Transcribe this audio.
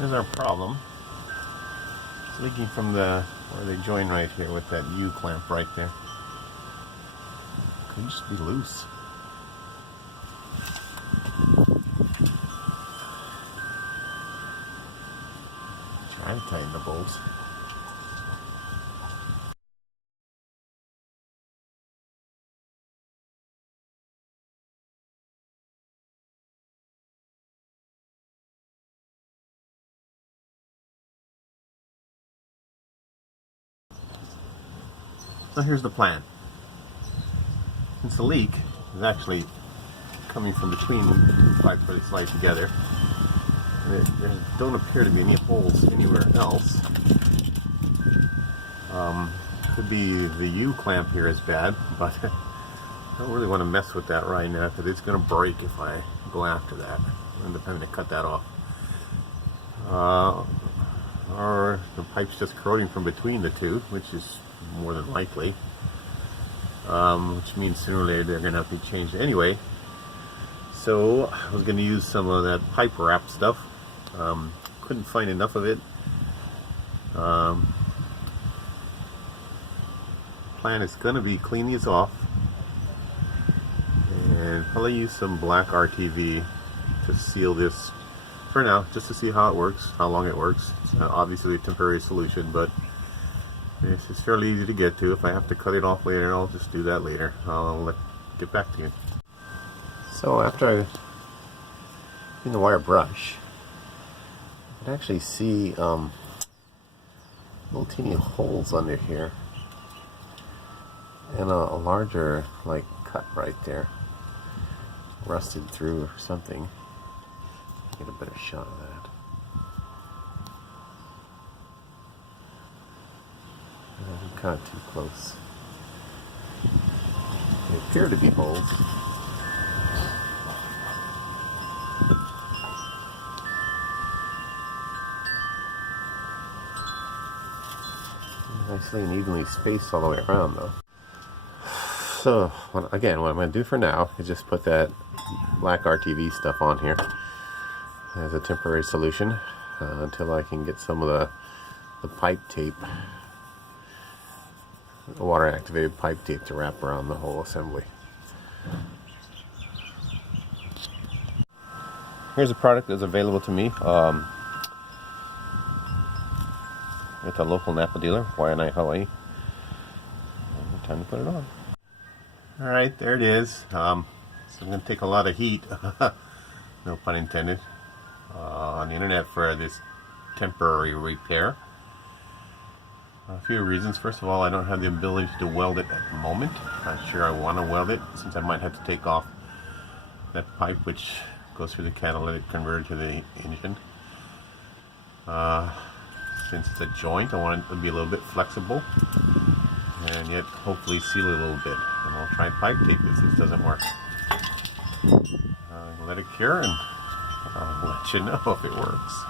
Here's our problem. It's leaking from the where they join right here with that U clamp right there. Could just be loose. Try to tighten the bolts. So here's the plan. Since the leak is actually coming from between the pipes where they slide together, there don't appear to be any holes anywhere else. Could be the U clamp here is bad, but I don't really want to mess with that right now because it's going to break if I go after that. I'm having to cut that off. Or the pipe's just corroding from between the two, which is more than likely. Which means sooner or later they're going to have to be changed anyway. So I was going to use some of that pipe wrap stuff. Couldn't find enough of it. Plan is going to be clean these off and probably use some black RTV to seal this for now, just to see how it works, how long it works. It's obviously a temporary solution, but it's fairly easy to get to. If I have to cut it off later, I'll just do that later. I'll get back to you. So after I clean the wire brush, I can actually see little teeny holes under here and a larger like cut right there, rusted through or something. Get a better shot of that. I'm kind of too close. They appear to be holes. Nicely and evenly spaced all the way around though. So again, what I'm going to do for now is just put that black RTV stuff on here as a temporary solution until I can get some of the pipe tape, water activated pipe tape, to wrap around the whole assembly. Here's a product that's available to me at a local Napa dealer, Waianae, Hawaii. Time to put it on. Alright, there it is. So I'm going to take a lot of heat, no pun intended, on the internet for this temporary repair. A few reasons. First of all, I don't have the ability to weld it at the moment. Not sure I want to weld it, since I might have to take off that pipe which goes through the catalytic converter to the engine. Since it's a joint, I want it to be a little bit flexible and yet hopefully seal it a little bit. And I'll try and pipe tape if this doesn't work. Let it cure and I'll let you know if it works.